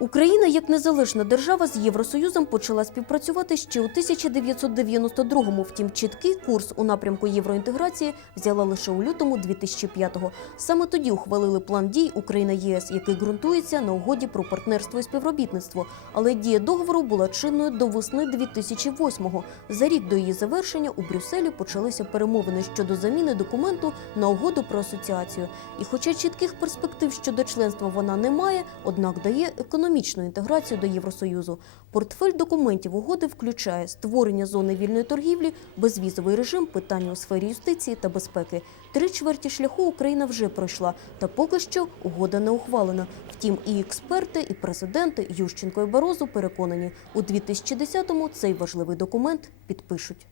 Україна як незалежна держава з Євросоюзом почала співпрацювати ще у 1992-му. Втім, чіткий курс у напрямку євроінтеграції взяла лише у лютому 2005-го. Саме тоді ухвалили план дій Україна ЄС, який ґрунтується на угоді про партнерство і співробітництво. Але дія договору була чинною до весни 2008-го. За рік до її завершення у Брюсселі почалися перемовини щодо заміни документу на угоду про асоціацію. І хоча чітких перспектив щодо членства вона не має, однак дає економічну інтеграцію до Євросоюзу. Портфель документів угоди включає створення зони вільної торгівлі, безвізовий режим, питання у сфері юстиції та безпеки. Три чверті шляху Україна вже пройшла, та поки що угода не ухвалена. Втім, і експерти, і президенти Ющенко і Барозу переконані, у 2010-му цей важливий документ підпишуть.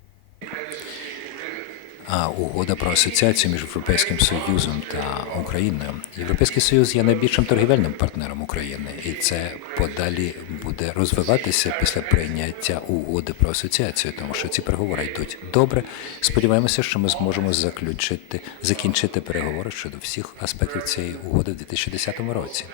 А угода про асоціацію між Європейським Союзом та Україною. Європейський Союз є найбільшим торгівельним партнером України, і це подалі буде розвиватися після прийняття угоди про асоціацію, тому що ці переговори йдуть добре. Сподіваємося, що ми зможемо заключити закінчити переговори щодо всіх аспектів цієї угоди в 2010 році.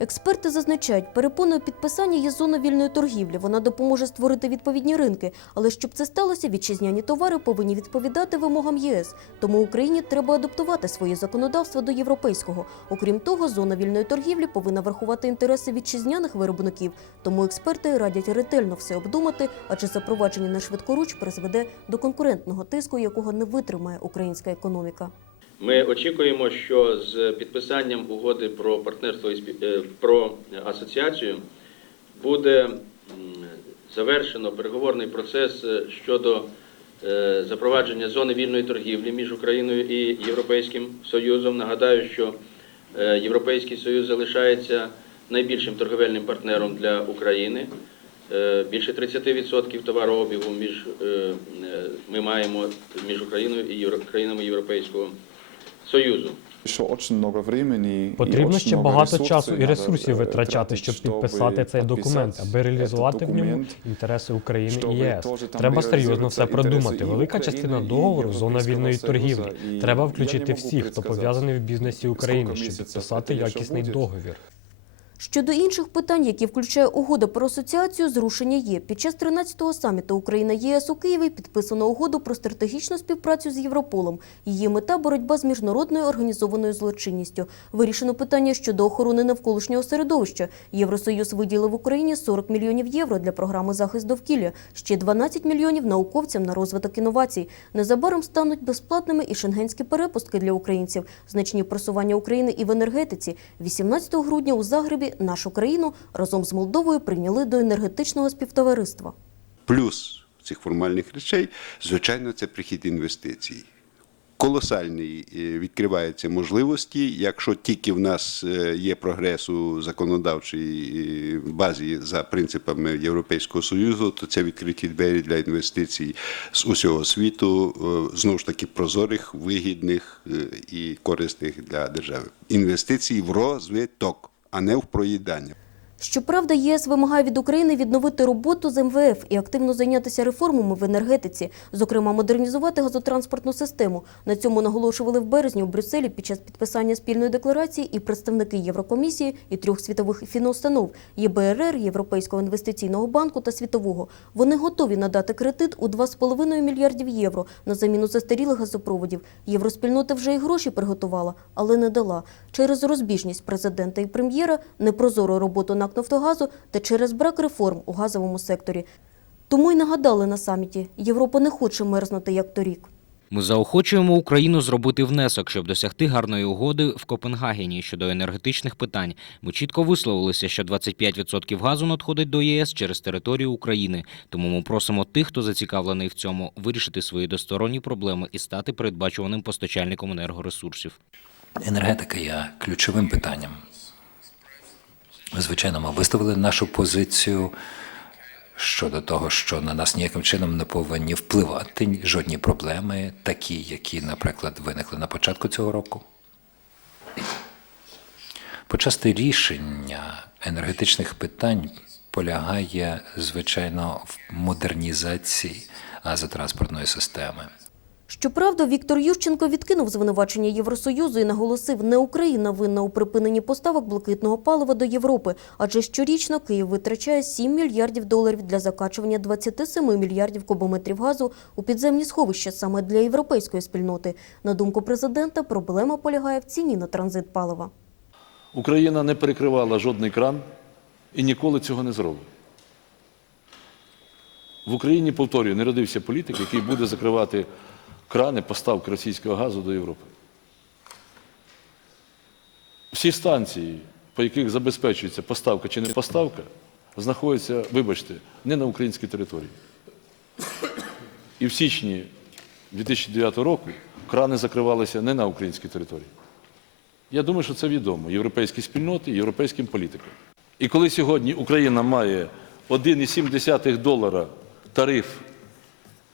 Експерти зазначають, перепоною підписання є зона вільної торгівлі. Вона допоможе створити відповідні ринки. Але щоб це сталося, вітчизняні товари повинні відповідати вимогам ЄС. Тому Україні треба адаптувати своє законодавство до європейського. Окрім того, зона вільної торгівлі повинна врахувати інтереси вітчизняних виробників. Тому експерти радять ретельно все обдумати, адже запровадження на швидкоруч призведе до конкурентного тиску, якого не витримає українська економіка. Ми очікуємо, що з підписанням угоди про партнерство і е, про асоціацію буде завершено переговорний процес е, щодо е, запровадження зони вільної торгівлі між Україною і Європейським Союзом. Нагадаю, що Європейський Союз залишається найбільшим торговельним партнером для України. Більше 30% товарообігу між ми маємо між Україною і країнами Європейського Союзу. Потрібно ще багато часу і ресурсів е, витрачати, щоб підписати цей документ, аби реалізувати в ньому інтереси України і ЄС. Треба серйозно все продумати. Велика України, частина договору зона вільної торгівлі. Треба включити всіх, хто пов'язаний в бізнесі України, щоб підписати якісний договір. Щодо інших питань, які включає угода про асоціацію, зрушення є. Під час 13-го саміту Україна ЄС у Києві підписано угоду про стратегічну співпрацю з Європолом. Її мета боротьба з міжнародною організованою злочинністю. Вирішено питання щодо охорони навколишнього середовища. Євросоюз виділив Україні 40 мільйонів євро для програми захист довкілля, ще 12 мільйонів науковцям на розвиток інновацій. Незабаром стануть безплатними і шенгенські перепустки для українців. Значні просування України і в енергетиці. 18 грудня у Загребі нашу країну разом з Молдовою прийняли до енергетичного співтовариства. Плюс цих формальних речей, звичайно, це прихід інвестицій. Колосальні е, відкриваються можливості. Якщо тільки в нас е, є прогрес у законодавчій е, базі за принципами Європейського Союзу, то це відкриті двері для інвестицій з усього світу, знову ж таки прозорих, вигідних і корисних для держави. Інвестиції в розвиток, а не в проїдання. Щоправда, ЄС вимагає від України відновити роботу з МВФ і активно зайнятися реформами в енергетиці, зокрема модернізувати газотранспортну систему. На цьому наголошували в березні у Брюсселі під час підписання спільної декларації і представники Єврокомісії і трьох світових фінустанов ЄБРР, Європейського інвестиційного банку та світового. Вони готові надати кредит у 2,5 мільярдів євро на заміну застарілих газопроводів. Євроспільнота вже і гроші приготувала, але не дала через розбіжність президента і прем'єра, непрозору роботу НАК «Нафтогазу» та через брак реформ у газовому секторі. Тому й нагадали на саміті, Європа не хоче мерзнути, як торік. Ми заохочуємо Україну зробити внесок, щоб досягти гарної угоди в Копенгагені щодо енергетичних питань. Ми чітко висловилися, що 25% газу надходить до ЄС через територію України. Тому ми просимо тих, хто зацікавлений в цьому, вирішити свої досторонні проблеми і стати передбачуваним постачальником енергоресурсів. Енергетика є ключовим питанням. Звичайно, ми виставили нашу позицію щодо того, що на нас ніяким чином не повинні впливати жодні проблеми, такі, які, наприклад, виникли на початку цього року. Почасти рішення енергетичних питань полягає, звичайно, в модернізації газотранспортної системи. Щоправда, Віктор Ющенко відкинув звинувачення Євросоюзу і наголосив, не Україна винна у припиненні поставок блакитного палива до Європи, адже щорічно Київ витрачає 7 мільярдів доларів для закачування 27 мільярдів кубометрів газу у підземні сховища саме для європейської спільноти. На думку президента, проблема полягає в ціні на транзит палива. Україна не перекривала жодний кран і ніколи цього не зробить. В Україні, повторюю, не родився політик, який буде закривати крани поставки російського газу до Європи. Всі станції, по яких забезпечується поставка чи не поставка, знаходяться, вибачте, не на українській території. І в січні 2009 року крани закривалися не на українській території. Я думаю, що це відомо європейській спільноті, європейським політикам. І коли сьогодні Україна має 1,7 долара тариф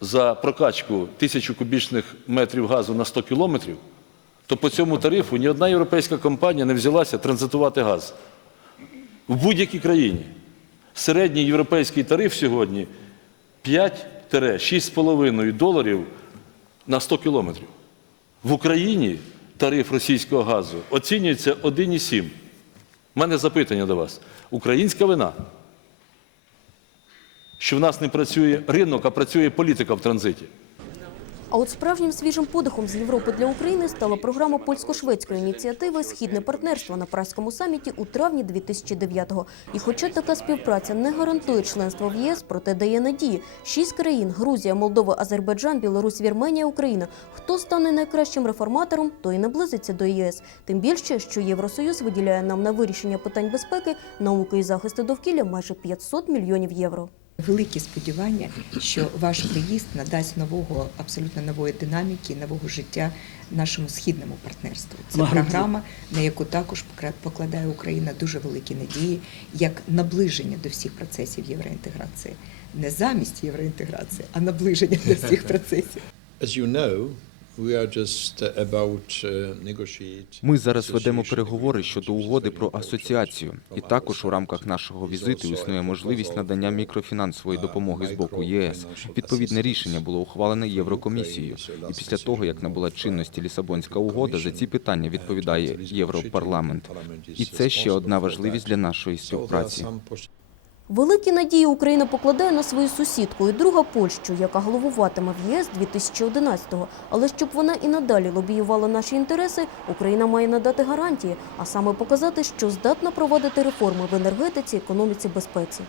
за прокачку тисячу кубічних метрів газу на 100 кілометрів, то по цьому тарифу ні одна європейська компанія не взялася транзитувати газ. В будь-якій країні середній європейський тариф сьогодні 5-6,5 доларів на 100 кілометрів. В Україні тариф російського газу оцінюється 1,7. У мене запитання до вас. Українська вина, що в нас не працює ринок, а працює політика в транзиті. А от справжнім свіжим подихом з Європи для України стала програма польсько-шведської ініціативи Східне партнерство на праському саміті у травні 2009-го. І хоча така співпраця не гарантує членство в ЄС, проте дає надії. Шість країн Грузія, Молдова, Азербайджан, Білорусь, Вірменія, Україна. Хто стане найкращим реформатором, той і наблизиться до ЄС. Тим більше, що Євросоюз виділяє нам на вирішення питань безпеки, науки і захисту довкілля майже 500 мільйонів євро. Великі сподівання, що ваш приїзд надасть нового, абсолютно нової динаміки, нового життя нашому східному партнерству. Це програма, на яку також покладає Україна дуже великі надії, як наближення до всіх процесів євроінтеграції. Не замість євроінтеграції, а наближення до всіх процесів. Uh, Ми зараз ведемо переговори щодо угоди про асоціацію, і також у рамках нашого візиту існує можливість надання мікрофінансової uh, допомоги з боку ЄС. Відповідне рішення було ухвалене Єврокомісією. І після того, як набула uh, чинності Лісабонська угода, за ці питання відповідає Європарламент. І це ще одна важливість для нашої співпраці. Великі надії Україна покладає на свою сусідку і друга Польщу, яка головуватиме в ЄС 2011-го. Але щоб вона і надалі лобіювала наші інтереси, Україна має надати гарантії, а саме показати, що здатна проводити реформи в енергетиці, економіці, безпеці.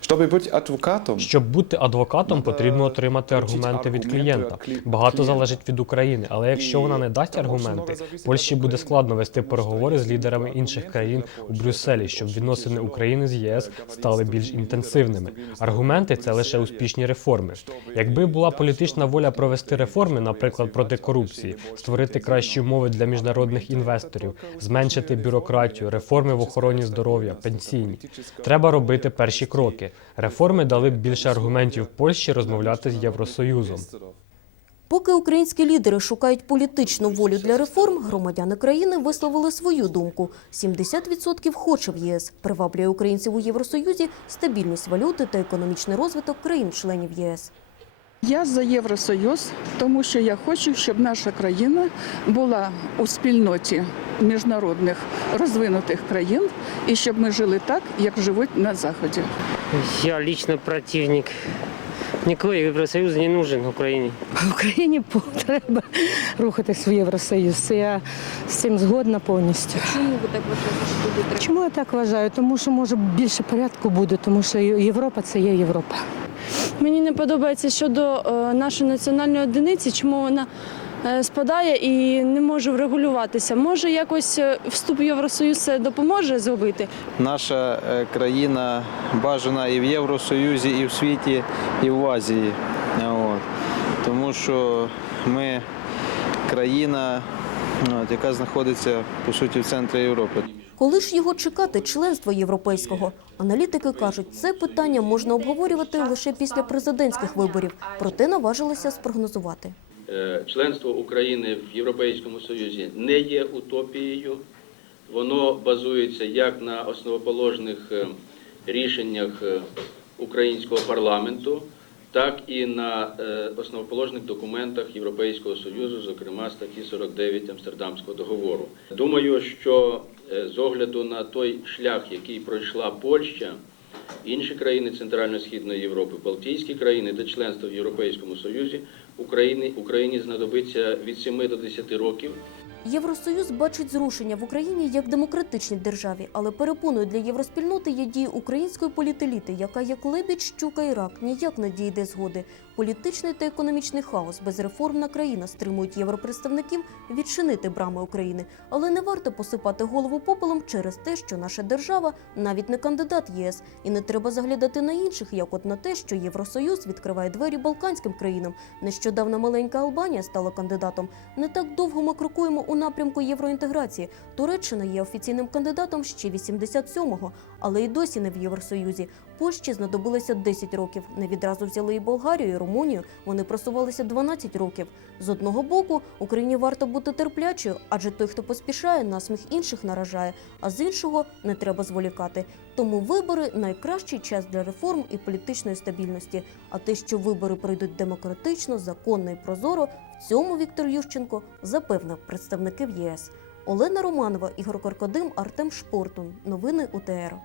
Щоб бути адвокатом, Щоб бути адвокатом, потрібно отримати аргументи від клієнта. Багато залежить від України, але якщо вона не дасть аргументи, Польщі буде складно вести переговори з лідерами інших країн у Брюсселі, щоб відносини України з ЄС стали з більш інтенсивними. Аргументи це лише успішні реформи. Якби була політична воля провести реформи, наприклад, проти корупції, створити кращі умови для міжнародних інвесторів, зменшити бюрократію, реформи в охороні здоров'я, пенсійні. Треба робити перші кроки. Реформи дали б більше аргументів Польщі розмовляти з Євросоюзом. Поки українські лідери шукають політичну волю для реформ, громадяни країни висловили свою думку. 70% хоче в ЄС. Приваблює українців у Євросоюзі стабільність валюти та економічний розвиток країн-членів ЄС. Я за Євросоюз, тому що я хочу, щоб наша країна була у спільноті міжнародних розвинутих країн і щоб ми жили так, як живуть на заході. Я лично противник. Никакой Євросоюз не нужен Україні. Україні треба рухатись в Євросоюз. Це Я з цим згодна повністю. Чому ви так вважаєте, що туди треба? Чому я так вважаю? Тому що може більше порядку буде, тому що Європа це є Європа. Мені не подобається щодо е, нашої національної одиниці, чому вона спадає і не може врегулюватися. Може, якось е, вступ в Євросоюз це допоможе зробити? Наша е, країна бажана і в Євросоюзі, і в світі, і в Азії. От. Тому що ми країна, от, яка знаходиться по суті в центрі Європи. Коли ж його чекати членства європейського? Аналітики кажуть, це питання можна обговорювати лише після президентських виборів, проте наважилися спрогнозувати. Е, Членство України в Європейському Союзі не є утопією. Воно базується як на основоположних е, рішеннях е, українського парламенту, так і на основоположних документах Європейського Союзу, зокрема статті 49 Амстердамського договору. Думаю, що з огляду на той шлях, який пройшла Польща, інші країни Центрально-Східної Європи, Балтійські країни та членство в Європейському Союзі, Україні, Україні знадобиться від 7 до 10 років. Євросоюз бачить зрушення в Україні як демократичній державі, але перепоною для євроспільноти є дії української політеліти, яка як лебідь, щука і рак ніяк не дійде згоди. Політичний та економічний хаос, безреформна країна стримують європредставників відчинити брами України. Але не варто посипати голову попелом через те, що наша держава навіть не кандидат ЄС, і не треба заглядати на інших, як от на те, що Євросоюз відкриває двері балканським країнам. Нещодавно маленька Албанія стала кандидатом. Не так довго ми крокуємо у напрямку євроінтеграції. Туреччина є офіційним кандидатом ще 87-го, але й досі не в Євросоюзі. Польщі знадобилося 10 років. Не відразу взяли і Болгарію, і Румунію. Вони просувалися 12 років. З одного боку, Україні варто бути терплячою, адже той, хто поспішає, насміх інших наражає, а з іншого не треба зволікати. Тому вибори найкращий час для реформ і політичної стабільності. А те, що вибори пройдуть демократично, законно і прозоро, цьому Віктор Ющенко запевнив представників ЄС. Олена Романова, Ігор Коркодим, Артем Шпортун. Новини УТР.